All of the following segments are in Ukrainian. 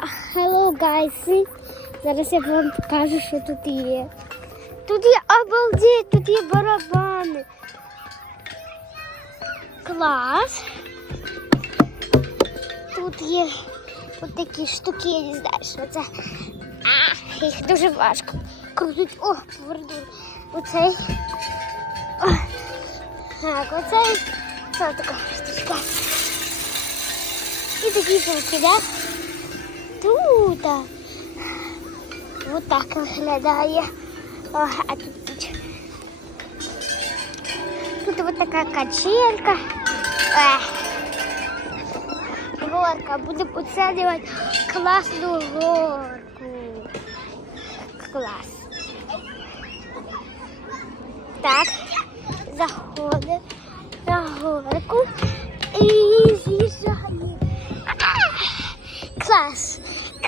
Hello, guys. Зараз я вам покажу, що тут є. Тут є обалдеть, тут є барабани. Клас. Тут є от такі штуки, я не знаю, що це. А, їх дуже важко крутить. О, поверну. Оцей. О. Так, оцей. Це така штучка. І такі штуки, да? Тут. Вот так виглядає. О, а тут, тут. Тут вот така качелька. Ех. Горка. Будемо оцінювати класну горку. Клас. Так, заходимо на горку і з'їжджаємо. Клас,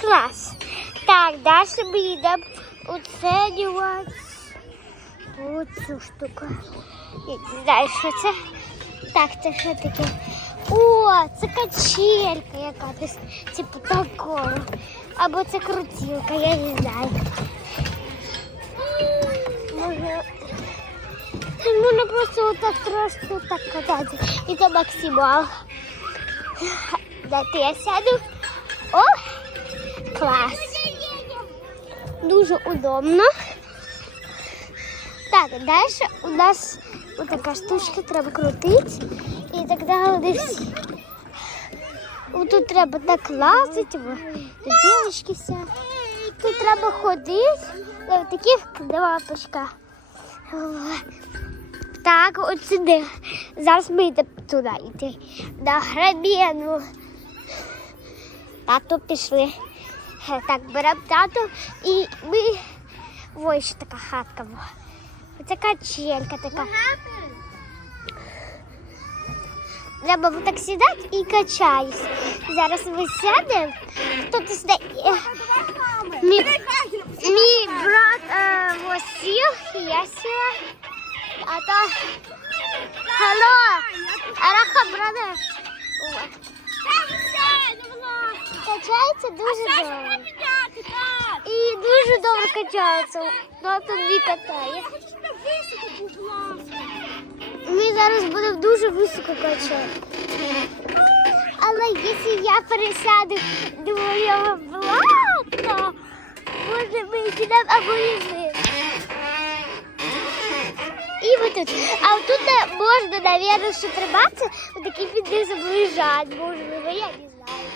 клас. Так, далі ми йдемо оцінювати оцю штуку. Я не знаю, що це. Так, це що таке? О, це качелька якась, типу такого. Або це крутілка, я не знаю. Може, можна просто отак трошки так катати. І це максимал. Дайте я сяду. О, Клас. Дуже удобно. Так, далі у нас така штучка треба крутити. І так далі. Тут треба так лазити, ділочки все. Тут треба ходити. Ось такі кнопочка. Так, от сюди. Зараз ми йдемо туди йти. На грабіну. Тату пішли. Так, беремо тату і ми. Ой, ще така хатка була. Оце качелька така. Треба так сідати і качаюсь. Зараз ми сядемо. Тут сюди. е, Мій, мій брат е, ось сів, я сіла. А то. Алло! Араха, брате. О. Качається дуже добре. І дуже добре качається. Ну, тут дві катає. Ми зараз будемо дуже високо качати. Але якщо я пересяду до моєго блата, може ми підемо або і ми. І ви тут. А тут можна, мабуть, що триматися, отакі під низом лежать. Можливо, я не знаю.